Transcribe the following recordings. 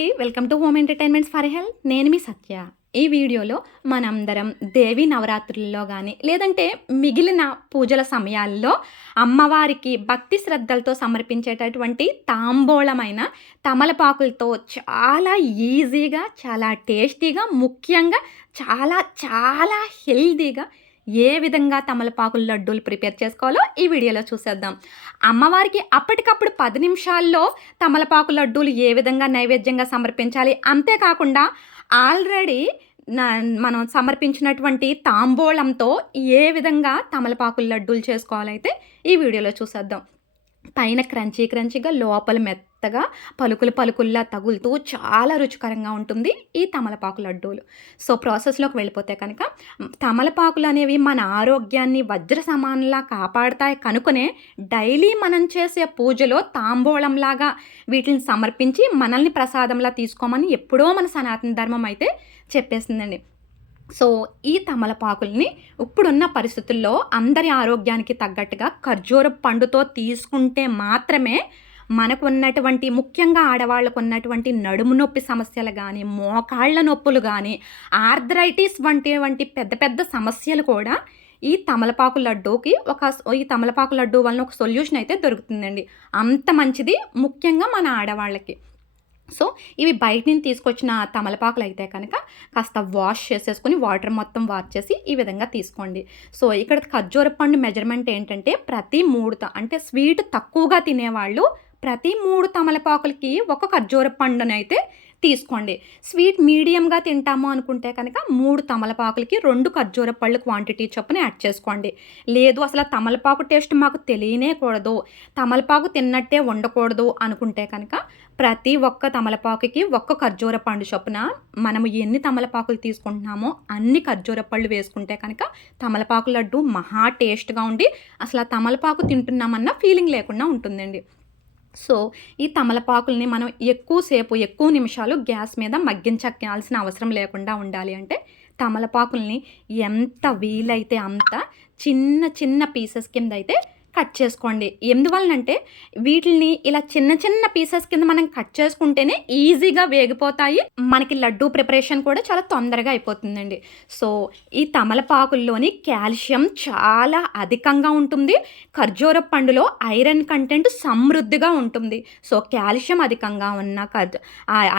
అండి. Welcome to home entertainments for health. నేను మీ సత్య. ఈ వీడియోలో మనందరం దేవీ నవరాత్రుల్లో గానీ, లేదంటే మిగిలిన పూజల సమయాల్లో అమ్మవారికి భక్తి శ్రద్ధలతో సమర్పించేటటువంటి తాంబూలమైన తమలపాకులతో చాలా ఈజీగా, చాలా టేస్టీగా, ముఖ్యంగా చాలా చాలా హెల్తీగా ఏ విధంగా తమలపాకుల లడ్డూలు ప్రిపేర్ చేసుకోవాలో ఈ వీడియోలో చూసేద్దాం. అమ్మవారికి అప్పటికప్పుడు 10 నిమిషాల్లో తమలపాకు లడ్డూలు ఏ విధంగా నైవేద్యంగా సమర్పించాలి, అంతేకాకుండా ఆల్రెడీ న మనం సమర్పించినటువంటి తాంబూలంతో ఏ విధంగా తమలపాకుల లడ్డూలు చేసుకోవాలైతే ఈ వీడియోలో చూసేద్దాం. పైన క్రంచీ క్రంచీగా, లోపల మెత్తగా, పలుకులు పలుకుల్లా తగులుతూ చాలా రుచికరంగా ఉంటుంది ఈ తమలపాకు లడ్డూలు. సో, ప్రాసెస్‌లోకి వెళ్ళిపోతే కనుక, తమలపాకులనేవి మన ఆరోగ్యాన్ని వజ్ర సమానంలా కాపాడతాయి కనుకనే డైలీ మనం చేసే పూజలో తాంబూలంలాగా వీటిని సమర్పించి మనల్ని ప్రసాదంలా తీసుకోమని ఎప్పుడో మన సనాతన ధర్మం అయితే చెప్పేసిందండి. సో, ఈ తమలపాకుల్ని ఇప్పుడున్న పరిస్థితుల్లో అందరి ఆరోగ్యానికి తగ్గట్టుగా ఖర్జూరపు పండుతో తీసుకుంటే మాత్రమే మనకున్నటువంటి, ముఖ్యంగా ఆడవాళ్ళకున్నటువంటి నడుము నొప్పి సమస్యలు గానీ, మోకాళ్ళ నొప్పులు గానీ, ఆర్థరైటిస్ వంటి పెద్ద పెద్ద సమస్యలు కూడా ఈ తమలపాకు లడ్డూకి ఈ తమలపాకు లడ్డూ వలన ఒక సొల్యూషన్ అయితే దొరుకుతుందండి. అంత మంచిది, ముఖ్యంగా మన ఆడవాళ్ళకి. సో, ఇవి బయట నుంచి తీసుకొచ్చిన తమలపాకులైతే కనుక కాస్త వాష్ చేసేసుకొని వాటర్ మొత్తం వార్చేసి ఈ విధంగా తీసుకోండి. సో, ఇక్కడ ఖర్జూరపు పండు మెజర్‌మెంట్ ఏంటంటే ప్రతి 3 అంటే స్వీట్ తక్కువగా తినేవాళ్ళు ప్రతి 3 తమలపాకులకి ఒక ఖర్జూరపు పండునైతే తీసుకోండి. స్వీట్ మీడియంగా తింటాము అనుకుంటే కనుక 3 తమలపాకులకి 2 ఖర్జూర పళ్ళు క్వాంటిటీ చొప్పున యాడ్ చేసుకోండి. లేదు అసలు తమలపాకు టేస్ట్ మాకు తెలియనే కూడదు, తమలపాకు తిన్నట్టే ఉండకూడదు అనుకుంటే కనుక ప్రతి ఒక్క తమలపాకుకి ఒక్క ఖర్జూర పండు చొప్పున మనము ఎన్ని తమలపాకులు తీసుకుంటున్నామో అన్ని ఖర్జూర పళ్ళు వేసుకుంటే కనుక తమలపాకు లడ్డు మహా టేస్ట్‌గా ఉండి అసలు ఆ తమలపాకు తింటున్నామన్న ఫీలింగ్ లేకుండా ఉంటుందండి. సో, ఈ తమలపాకుల్ని మనం ఎక్కువ నిమిషాలు గ్యాస్ మీద మగ్గించాల్సిన అవసరం లేకుండా ఉండాలి అంటే, తమలపాకుల్ని ఎంత వీలైతే అంత చిన్న చిన్న పీసెస్ కిందైతే కట్ చేసుకోండి. ఎందువలనంటే వీటిల్ని ఇలా చిన్న చిన్న పీసెస్ కింద మనం కట్ చేసుకుంటేనే ఈజీగా వేగిపోతాయి. మనకి లడ్డూ ప్రిపరేషన్ కూడా చాలా తొందరగా అయిపోతుందండి. సో, ఈ తమలపాకుల్లోని కాల్షియం చాలా అధికంగా ఉంటుంది. ఖర్జూరపు పండులో ఐరన్ కంటెంట్ సమృద్ధిగా ఉంటుంది. సో, కాల్షియం అధికంగా ఉన్న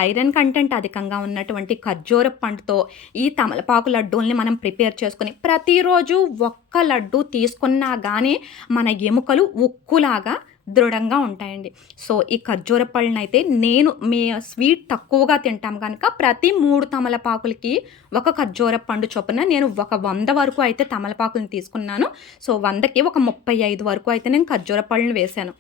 ఐరన్ కంటెంట్ అధికంగా ఉన్నటువంటి ఖర్జూరపు పండుతో ఈ తమలపాకు లడ్డూల్ని మనం ప్రిపేర్ చేసుకొని ప్రతిరోజు ఒక్క లడ్డూ తీసుకున్నా గానీ మన ఎముకలు ఉక్కులాగా దృఢంగా ఉంటాయండి. సో, ఈ ఖర్జూర పళ్ళనైతే స్వీట్ తక్కువగా తింటాం కనుక ప్రతి 3 తమలపాకులకి ఒక ఖర్జూర పండు చొప్పున నేను ఒక 100 వరకు అయితే తమలపాకులను తీసుకున్నాను. సో, 100కి ఒక 35 వరకు అయితే నేను ఖర్జూర పళ్ళను వేశాను.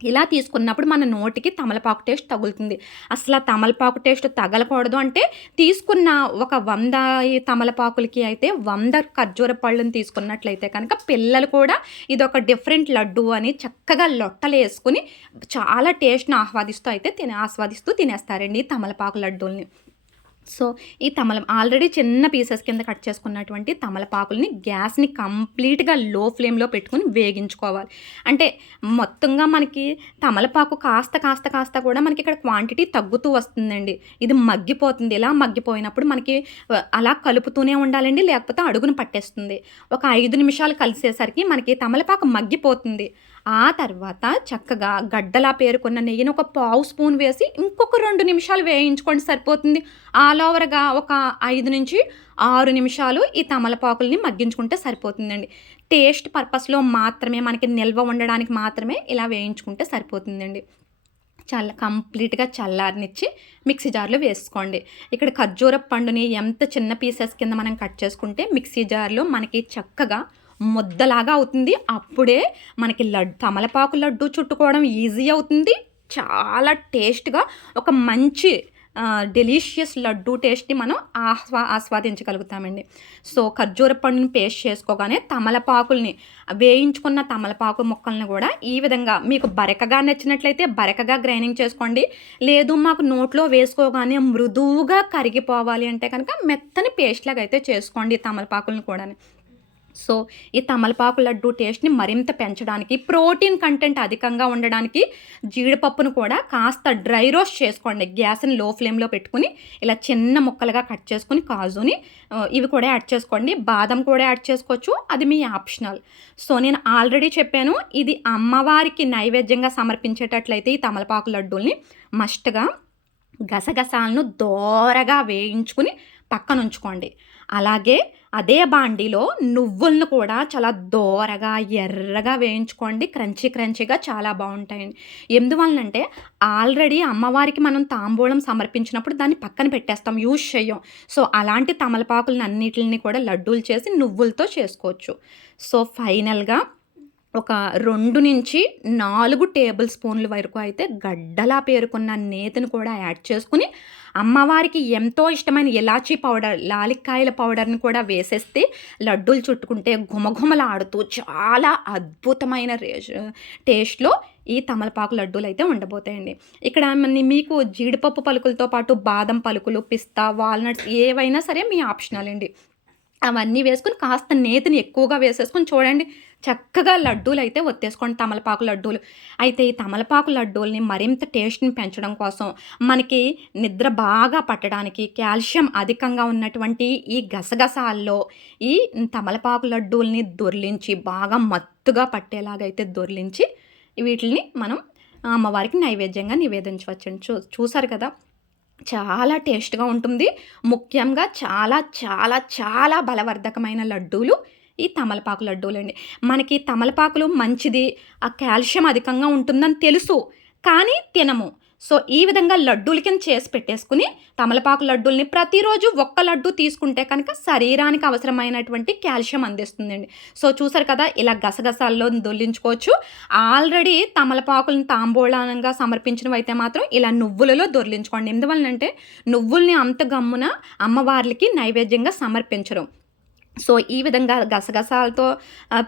ఇలా తీసుకున్నప్పుడు మన నోటికి తమలపాకు టేస్ట్ తగులుతుంది. అసల తమలపాకు టేస్ట్ తగలకూడదు అంటే తీసుకున్న ఒక 100 ఈ తమలపాకులకి అయితే 100 ఖర్జూర పళ్ళను తీసుకున్నట్లయితే కనుక పిల్లలు కూడా ఇదొక డిఫరెంట్ లడ్డు అని చక్కగా లొట్టలేసుకొని చాలా టేస్ట్‌ని ఆస్వాదిస్తూ తినేస్తారండి ఈ తమలపాకు లడ్డూల్ని. సో, ఈ ఆల్రెడీ చిన్న పీసెస్ కింద కట్ చేసుకున్నటువంటి తమలపాకుల్ని గ్యాస్‌ని కంప్లీట్‌గా లో ఫ్లేమ్‌లో పెట్టుకొని వేగించుకోవాలి. అంటే మొత్తంగా మనకి తమలపాకు కాస్త కూడా మనకి ఇక్కడ క్వాంటిటీ తగ్గుతూ వస్తుందండి. ఇది మగ్గిపోతుంది. ఇలా మగ్గిపోయినప్పుడు మనకి అలా కలుపుతూనే ఉండాలండి, లేకపోతే అడుగున పట్టేస్తుంది. ఒక 5 నిమిషాలు కలిసేసరికి మనకి తమలపాకు మగ్గిపోతుంది. ఆ తర్వాత చక్కగా గడ్డలా పేరుకున్న నెయ్యిని ఒక పావు స్పూన్ వేసి ఇంకొక 2 నిమిషాలు వేయించుకోండి సరిపోతుంది. ఆల్ ఓవర్‌గా ఒక 5-6 నిమిషాలు ఈ తమలపాకుల్ని మగ్గించుకుంటే సరిపోతుందండి. టేస్ట్ పర్పస్‌లో మాత్రమే, మనకి నిల్వ ఉండడానికి మాత్రమే ఇలా వేయించుకుంటే సరిపోతుందండి. కంప్లీట్‌గా చల్లారనిచ్చి మిక్సీ జార్‌లో వేసుకోండి. ఇక్కడ ఖర్జూరపు పండుని ఎంత చిన్న పీసెస్ కింద మనం కట్ చేసుకుంటే మిక్సీ జార్‌లో మనకి చక్కగా ముద్దలాగా అవుతుంది. అప్పుడే మనకి తమలపాకు లడ్డు చుట్టుకోవడం ఈజీ అవుతుంది. చాలా టేస్ట్‌గా ఒక మంచి డెలీషియస్ లడ్డు టేస్ట్‌ని మనం ఆస్వాదించగలుగుతామండి. సో, ఖర్జూర పండుని పేస్ట్ చేసుకోగానే తమలపాకుల్ని వేయించుకున్న తమలపాకు ముక్కల్ని కూడా ఈ విధంగా మీకు బరకగా నచ్చినట్లయితే బరకగా గ్రైండింగ్ చేసుకోండి. లేదు మాకు నోట్లో వేసుకోగానే మృదువుగా కరిగిపోవాలి అంటే కనుక మెత్తని పేస్ట్ లాగా అయితే చేసుకోండి తమలపాకుల్ని కూడాని. సో ఈ తమలపాకు లడ్డు టేస్ట్ని మరింత పెంచడానికి, ప్రోటీన్ కంటెంట్ అధికంగా ఉండడానికి జీడిపప్పును కూడా కాస్త డ్రై రోస్ట్ చేసుకోండి. గ్యాస్ని లో ఫ్లేమ్లో పెట్టుకుని ఇలా చిన్న ముక్కలుగా కట్ చేసుకుని కాజుని ఇవి కూడా యాడ్ చేసుకోండి. బాదం కూడా యాడ్ చేసుకోవచ్చు, అది మీ ఆప్షనల్. సో నేను ఆల్రెడీ చెప్పాను, ఇది అమ్మవారికి నైవేద్యంగా సమర్పించేటట్లయితే ఈ తమలపాకు లడ్డూల్ని మస్ట్గా గసగసాలను దోరగా వేయించుకుని పక్కన ఉంచుకోండి. అలాగే అదే బాండీలో నువ్వులను కూడా చాలా దోరగా ఎర్రగా వేయించుకోండి. క్రంచీ క్రంచీగా చాలా బాగుంటాయండి. ఎందువలనంటే ఆల్రెడీ అమ్మవారికి మనం తాంబూలం సమర్పించినప్పుడు దాన్ని పక్కన పెట్టేస్తాం, యూజ్ చేయం. సో అలాంటి తమలపాకులను అన్నిటిని కూడా లడ్డూలు చేసి నువ్వులతో చేసుకోవచ్చు. సో ఫైనల్గా ఒక 2-4 టేబుల్ స్పూన్ల వరకు అయితే గడ్డలా పేరుకున్న నేతిని కూడా యాడ్ చేసుకుని, అమ్మవారికి ఎంతో ఇష్టమైన ఇలాచీ పౌడర్, లాలిక్కాయల పౌడర్ని కూడా వేసేస్తే లడ్డూలు చుట్టుకుంటే ఘుమఘుమలాడుతూ చాలా అద్భుతమైన టేస్ట్లో ఈ తమలపాకు లడ్డూలు అయితే ఉండబోతాయండి. ఇక్కడ మీకు జీడిపప్పు పలుకులతో పాటు బాదం పలుకులు, పిస్తా, వాల్నట్స్ ఏవైనా సరే మీ ఆప్షనల్ అండి. అవన్నీ వేసుకొని కాస్త నేతిని ఎక్కువగా వేసేసుకొని చూడండి, చక్కగా లడ్డూలు అయితే ఒత్తేసుకోండి, తమలపాకు లడ్డూలు. అయితే ఈ తమలపాకు లడ్డూల్ని మరింత టేస్ట్ని పెంచడం కోసం, మనకి నిద్ర బాగా పట్టడానికి, కాల్షియం అధికంగా ఉన్నటువంటి ఈ గసగసాల్లో ఈ తమలపాకు లడ్డూల్ని దొర్లించి బాగా మత్తుగా పట్టేలాగైతే దొర్లించి వీటిని మనం అమ్మవారికి నైవేద్యంగా నివేదించవచ్చండి. చూసారు కదా, చాలా టేస్ట్గా ఉంటుంది. ముఖ్యంగా చాలా చాలా చాలా బలవర్ధకమైన లడ్డూలు ఈ తమలపాకు లడ్డూలండి. మనకి తమలపాకులు మంచిది, ఆ కాల్షియం అధికంగా ఉంటుందని తెలుసు, కానీ తినము. సో ఈ విధంగా లడ్డూల కింద చేసి పెట్టేసుకుని తమలపాకు లడ్డూల్ని ప్రతిరోజు ఒక్క లడ్డు తీసుకుంటే కనుక శరీరానికి అవసరమైనటువంటి కాల్షియం అందిస్తుందండి. సో చూసారు కదా, ఇలా గసగసాల్లో దొర్లించుకోవచ్చు. ఆల్రెడీ తమలపాకులను తాంబూలంగా సమర్పించినవి అయితే మాత్రం ఇలా నువ్వులలో దొర్లించుకోండి. ఎందువలనంటే నువ్వుల్ని అంత గమ్మున అమ్మవార్లకి నైవేద్యంగా సమర్పించరు. సో ఈ విధంగా గసగసాలతో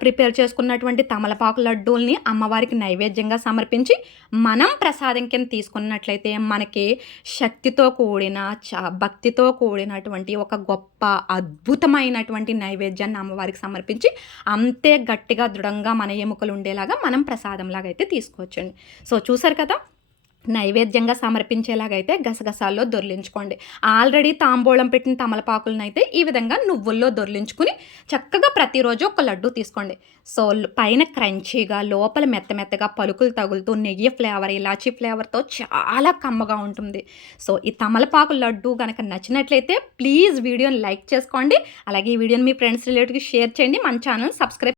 ప్రిపేర్ చేసుకున్నటువంటి తమలపాకు లడ్డూల్ని అమ్మవారికి నైవేద్యంగా సమర్పించి మనం ప్రసాదం కింద తీసుకున్నట్లయితే మనకి శక్తితో కూడిన భక్తితో కూడినటువంటి ఒక గొప్ప అద్భుతమైనటువంటి నైవేద్యాన్ని అమ్మవారికి సమర్పించి అంతే గట్టిగా దృఢంగా మన ఎముకలు ఉండేలాగా మనం ప్రసాదంలాగా అయితే తీసుకోవచ్చండి. సో చూసారు కదా, నైవేద్యంగా సమర్పించేలాగైతే గసగసాల్లో దొర్లించుకోండి. ఆల్రెడీ తాంబూలం పెట్టిన తమలపాకులను అయితే ఈ విధంగా నువ్వుల్లో దొర్లించుకుని చక్కగా ప్రతిరోజు ఒక లడ్డు తీసుకోండి. సో పైన క్రంచీగా, లోపల మెత్తమెత్తగా పలుకులు తగులుతూ నెయ్యి ఫ్లేవర్, ఇలాచీ ఫ్లేవర్తో చాలా కమ్మగా ఉంటుంది. సో ఈ తమలపాకు లడ్డు కనుక నచ్చినట్లయితే ప్లీజ్ వీడియోని లైక్ చేసుకోండి. అలాగే ఈ వీడియోని మీ ఫ్రెండ్స్ రిలేటివ్కి షేర్ చేయండి. మన ఛానల్ సబ్స్క్రైబ్